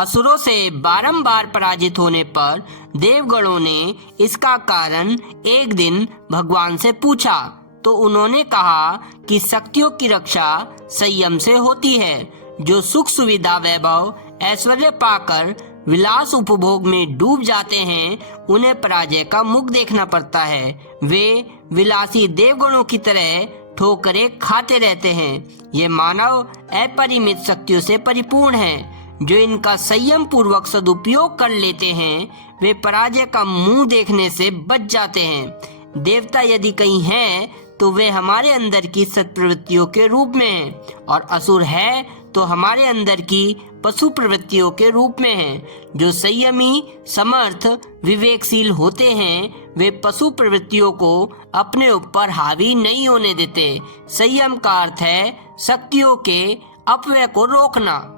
असुरों से बारंबार पराजित होने पर देवगणों ने इसका कारण एक दिन भगवान से पूछा, तो उन्होंने कहा कि शक्तियों की रक्षा संयम से होती है। जो सुख सुविधा वैभव ऐश्वर्य पाकर विलास उपभोग में डूब जाते हैं, उन्हें पराजय का मुख देखना पड़ता है। वे विलासी देवगणों की तरह ठोकरें खाते रहते हैं। ये मानव अपरिमित शक्तियों से परिपूर्ण हैं। जो इनका संयम पूर्वक सदुपयोग कर लेते हैं, वे पराजय का मुंह देखने से बच जाते हैं। देवता यदि कहीं हैं, तो वे हमारे अंदर की सत्प्रवृत्तियों के रूप में हैं, और असुर है तो हमारे अंदर की पशु प्रवृत्तियों के रूप में हैं। जो संयमी, समर्थ, विवेकशील होते हैं, वे पशु प्रवृत्तियों को अपने ऊपर हावी नहीं होने देते। संयम का अर्थ है शक्तियों के अपव्यय को रोकना।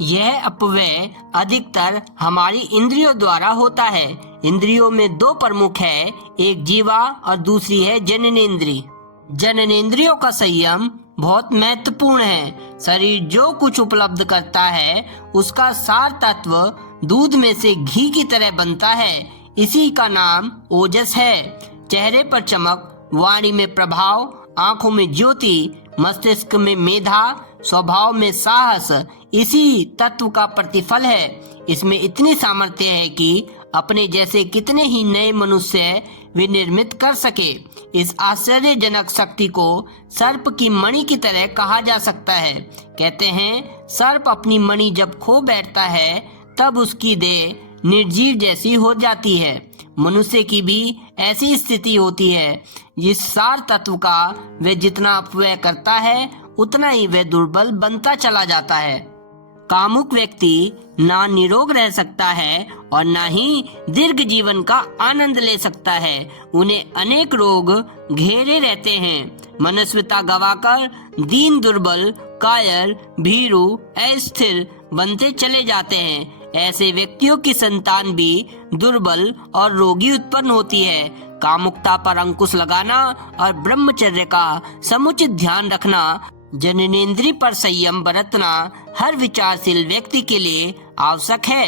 यह अपव्यय अधिकतर हमारी इंद्रियों द्वारा होता है। इंद्रियों में दो प्रमुख है, एक जीवा और दूसरी है जननेंद्रिय। जननेंद्रियों का संयम बहुत महत्वपूर्ण है। शरीर जो कुछ उपलब्ध करता है, उसका सार तत्व दूध में से घी की तरह बनता है। इसी का नाम ओजस है। चेहरे पर चमक, वाणी में प्रभाव, आंखों में ज्योति, मस्तिष्क में मेधा, स्वभाव में साहस इसी तत्व का प्रतिफल है। इसमें इतनी सामर्थ्य है कि अपने जैसे कितने ही नए मनुष्य विनिर्मित कर सके। इस आश्चर्यजनक शक्ति को सर्प की मणि की तरह कहा जा सकता है। कहते हैं, सर्प अपनी मणि जब खो बैठता है, तब उसकी देह निर्जीव जैसी हो जाती है। मनुष्य की भी ऐसी स्थिति होती है। जिस सार तत्व का वह जितना अपव्यय करता है, उतना ही वह दुर्बल बनता चला जाता है। कामुक व्यक्ति ना निरोग रह सकता है और ना ही दीर्घ जीवन का आनंद ले सकता है। उन्हें अनेक रोग घेरे रहते हैं। मनस्विता गवाकर दीन, दुर्बल, कायर, भीरू, अस्थिर बनते चले जाते हैं। ऐसे व्यक्तियों की संतान भी दुर्बल और रोगी उत्पन्न होती है। कामुकता पर अंकुश लगाना और ब्रह्मचर्य का समुचित ध्यान रखना, जननेंद्रिय पर संयम बरतना हर विचारशील व्यक्ति के लिए आवश्यक है।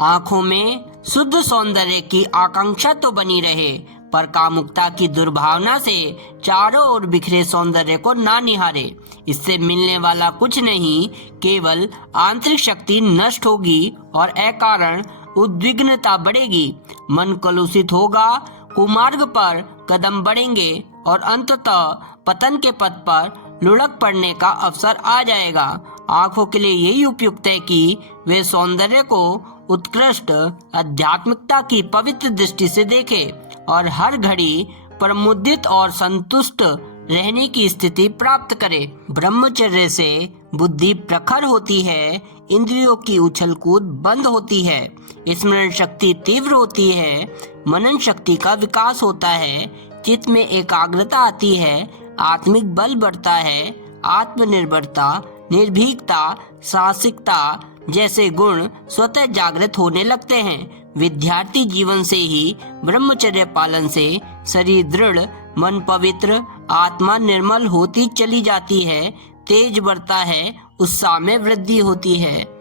आंखों में शुद्ध सौंदर्य की आकांक्षा तो बनी रहे, पर कामुकता की दुर्भावना से चारों ओर बिखरे सौंदर्य को ना निहारे। इससे मिलने वाला कुछ नहीं, केवल आंतरिक शक्ति नष्ट होगी और अकारण उद्विग्नता बढ़ेगी। मन कलुषित होगा, कुमार्ग पर कदम बढ़ेंगे और अंततः पतन के पथ पर लुढ़क पड़ने का अवसर आ जाएगा। आंखों के लिए यही उपयुक्त है कि वे सौंदर्य को उत्कृष्ट आध्यात्मिकता की पवित्र दृष्टि से देखें और हर घड़ी प्रमुदित और संतुष्ट रहने की स्थिति प्राप्त करें। ब्रह्मचर्य से बुद्धि प्रखर होती है, इंद्रियों की उछल कूद बंद होती है, स्मरण शक्ति तीव्र होती है, मनन शक्ति का विकास होता है, चित्त में एकाग्रता आती है, आत्मिक बल बढ़ता है, आत्मनिर्भरता, निर्भीकता, साहसिकता जैसे गुण स्वतः जागृत होने लगते हैं। विद्यार्थी जीवन से ही ब्रह्मचर्य पालन से शरीर दृढ़, मन पवित्र, आत्मा निर्मल होती चली जाती है, तेज बढ़ता है, उत्साह में वृद्धि होती है।